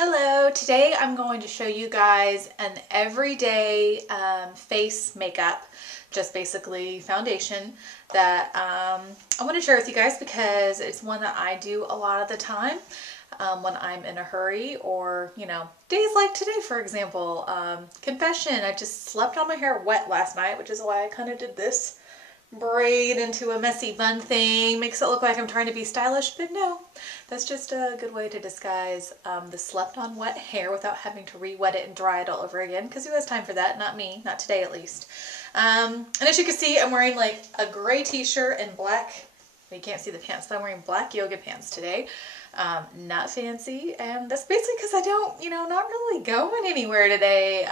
Hello, today I'm going to show you guys an everyday face makeup, just basically foundation that I want to share with you guys because it's one that I do a lot of the time when I'm in a hurry or, days like today, for example. Confession, I just slept on my hair wet last night, which is why I kind of did this braid into a messy bun thing. Makes it look like I'm trying to be stylish, but no, that's just a good way to disguise the slept on wet hair without having to re-wet it and dry it all over again, because who has time for that? Not me, not today at least. And as you can see, I'm wearing like a gray t-shirt and black, well, you can't see the pants, but I'm wearing black yoga pants today. Not fancy, and that's basically because I don't, not really going anywhere today.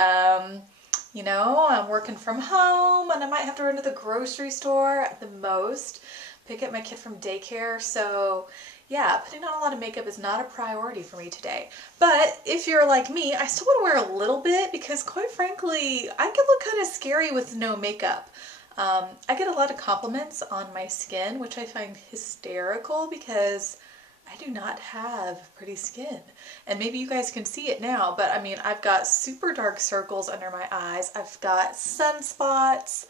I'm working from home and I might have to run to the grocery store at the most, pick up my kid from daycare. So yeah, putting on a lot of makeup is not a priority for me today. But if you're like me, I still want to wear a little bit because quite frankly, I can look kind of scary with no makeup. I get a lot of compliments on my skin, which I find hysterical because I do not have pretty skin. And maybe you guys can see it now, but I mean, I've got super dark circles under my eyes. I've got sunspots,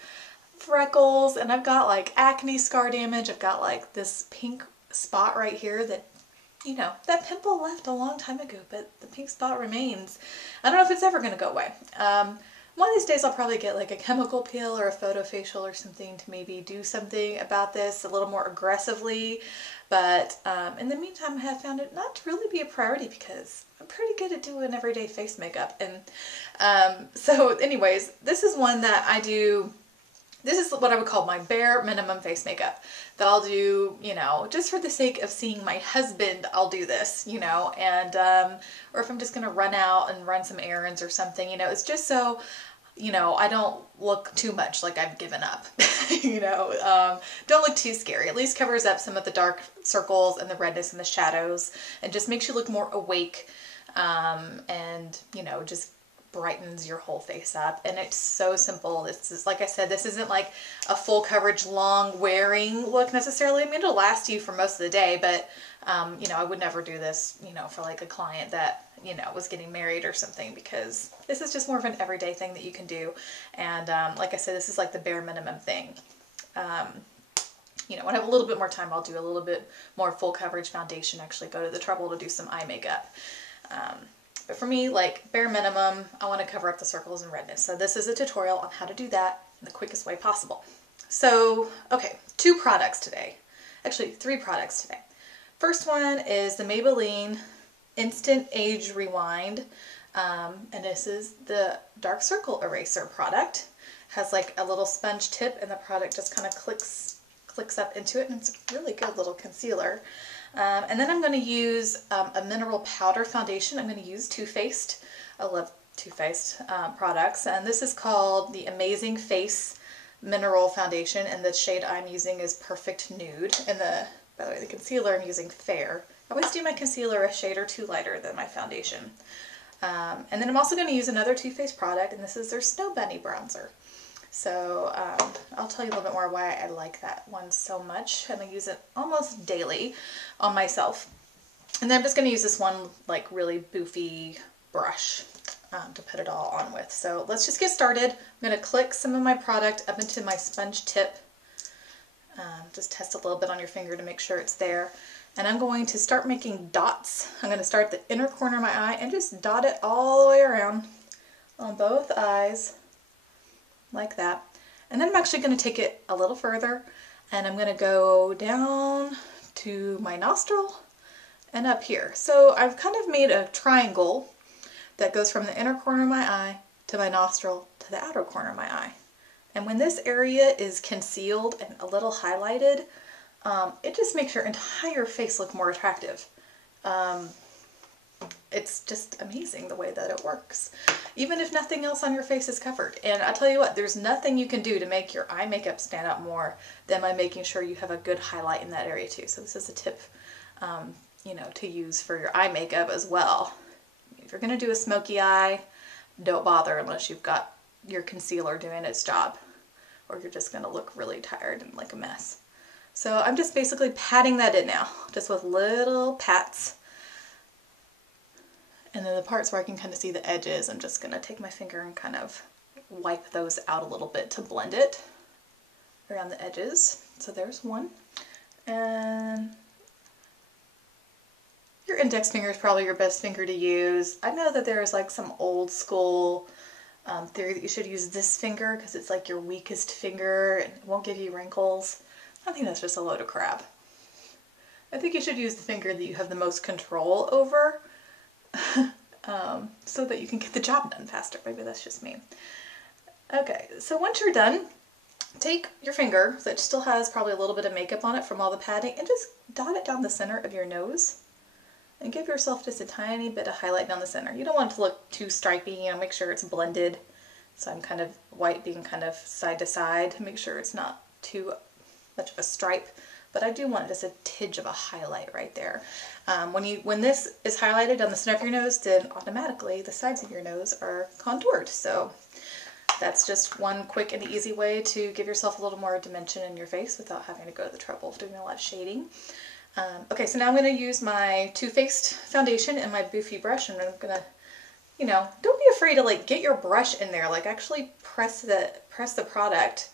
freckles, and I've got like acne scar damage. I've got like this pink spot right here that, that pimple left a long time ago, but the pink spot remains. I don't know if it's ever gonna go away. One of these days I'll probably get like a chemical peel or a photofacial or something to maybe do something about this a little more aggressively. But in the meantime, I have found it not to really be a priority because I'm pretty good at doing everyday face makeup. And so anyways, this is one that I do. This is what I would call my bare minimum face makeup that I'll do, just for the sake of seeing my husband, I'll do this, and, or if I'm just going to run out and run some errands or something, it's just so, I don't look too much like I've given up, don't look too scary. At least covers up some of the dark circles and the redness and the shadows and just makes you look more awake, and, just brightens your whole face up. And it's so simple. This is, like I said, this isn't like a full coverage long wearing look necessarily. I mean, it'll last you for most of the day, but I would never do this, for like a client that, was getting married or something, because this is just more of an everyday thing that you can do. And like I said, this is like the bare minimum thing. When I have a little bit more time, I'll do a little bit more full coverage foundation, actually go to the trouble to do some eye makeup. But for me, like bare minimum, I want to cover up the circles and redness. So this is a tutorial on how to do that in the quickest way possible. So, okay, 2 products today. Actually, 3 products today. First one is the Maybelline Instant Age Rewind. And this is the Dark Circle Eraser product. Has like a little sponge tip and the product just kind of clicks up into it, and it's a really good little concealer. And then I'm going to use a mineral powder foundation. I'm going to use Too Faced. I love Too Faced products. And this is called the Amazing Face Mineral Foundation. And the shade I'm using is Perfect Nude. And by the way, the concealer I'm using Fair. I always do my concealer a shade or 2 lighter than my foundation. And then I'm also going to use another Too Faced product. And this is their Snow Bunny Bronzer. So I'll tell you a little bit more why I like that one so much, and I use it almost daily on myself. And then I'm just going to use this one like really boofy brush to put it all on with. So let's just get started. I'm going to click some of my product up into my sponge tip. Just test a little bit on your finger to make sure it's there. And I'm going to start making dots. I'm going to start at the inner corner of my eye and just dot it all the way around on both eyes. Like that. And then I'm actually going to take it a little further, and I'm going to go down to my nostril and up here. So I've kind of made a triangle that goes from the inner corner of my eye to my nostril to the outer corner of my eye. And when this area is concealed and a little highlighted, it just makes your entire face look more attractive. It's just amazing the way that it works, even if nothing else on your face is covered. And I tell you what, there's nothing you can do to make your eye makeup stand out more than by making sure you have a good highlight in that area too. So this is a tip, to use for your eye makeup as well. If you're going to do a smoky eye, don't bother unless you've got your concealer doing its job, or you're just going to look really tired and like a mess. So I'm just basically patting that in now, just with little pats. And then the parts where I can kind of see the edges, I'm just gonna take my finger and kind of wipe those out a little bit to blend it around the edges. So there's one. And your index finger is probably your best finger to use. I know that there's like some old school theory that you should use this finger because it's like your weakest finger and it won't give you wrinkles. I think that's just a load of crap. I think you should use the finger that you have the most control over so that you can get the job done faster. Maybe that's just me. Okay, so once you're done, take your finger that still has probably a little bit of makeup on it from all the padding and just dot it down the center of your nose and give yourself just a tiny bit of highlight down the center. You don't want it to look too stripy, you know, make sure it's blended. So I'm kind of white being kind of side to side to make sure it's not too much of a stripe, but I do want just a tidge of a highlight right there. When this is highlighted down the center of your nose, then automatically the sides of your nose are contoured. So that's just one quick and easy way to give yourself a little more dimension in your face without having to go to the trouble of doing a lot of shading. Okay, so now I'm going to use my Too Faced foundation and my Boofy brush, and I'm going to, you know, don't be afraid to like get your brush in there, like actually press the product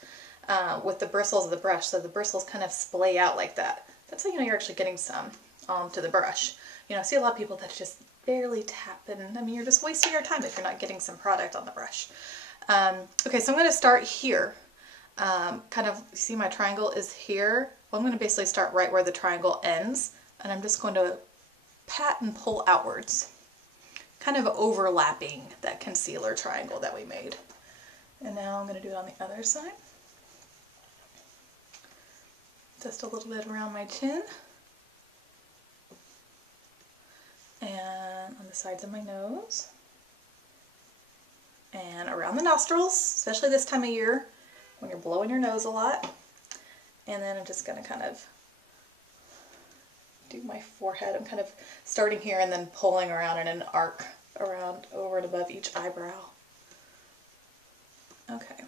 with the bristles of the brush so the bristles kind of splay out like that. That's how you know you're actually getting some to the brush. You know, I see a lot of people that just barely tap, and I mean, you're just wasting your time if you're not getting some product on the brush. Okay, so I'm going to start here. Kind of, see my triangle is here. Well, I'm going to basically start right where the triangle ends, and I'm just going to pat and pull outwards, kind of overlapping that concealer triangle that we made. And now I'm going to do it on the other side. Just a little bit around my chin. And on the sides of my nose. And around the nostrils, especially this time of year when you're blowing your nose a lot. And then I'm just going to kind of do my forehead. I'm kind of starting here and then pulling around in an arc around over and above each eyebrow. Okay,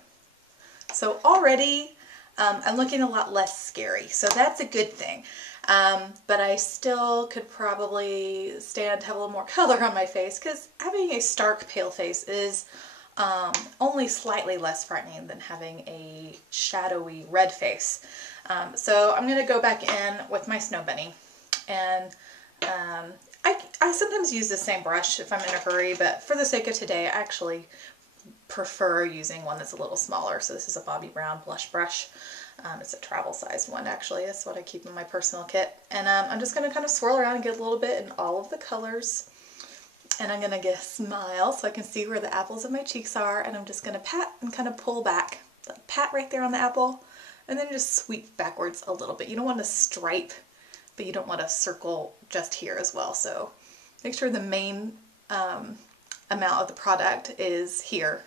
so already I'm looking a lot less scary, so that's a good thing. But I still could probably stand to have a little more color on my face because having a stark pale face is only slightly less frightening than having a shadowy red face. So I'm going to go back in with my Snow Bunny, and I sometimes use the same brush if I'm in a hurry, but for the sake of today I actually prefer using one that's a little smaller. So this is a Bobbi Brown blush brush. It's a travel sized one actually. That's what I keep in my personal kit. And I'm just going to kind of swirl around and get a little bit in all of the colors. And I'm going to get a smile so I can see where the apples of my cheeks are, and I'm just going to pat and kind of pull back. Pat right there on the apple, and then just sweep backwards a little bit. You don't want to stripe, but you don't want to circle just here as well. So make sure the main amount of the product is here,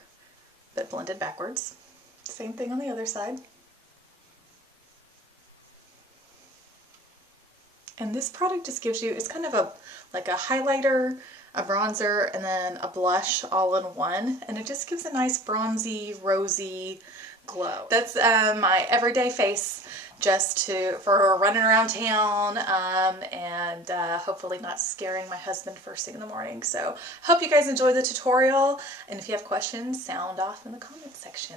but blended backwards. Same thing on the other side. And this product just gives you, it's kind of like a highlighter, a bronzer, and then a blush all in one, and it just gives a nice bronzy, rosy glow. That's my everyday face, just for running around town and hopefully not scaring my husband first thing in the morning. So hope you guys enjoyed the tutorial, and if you have questions, sound off in the comments section.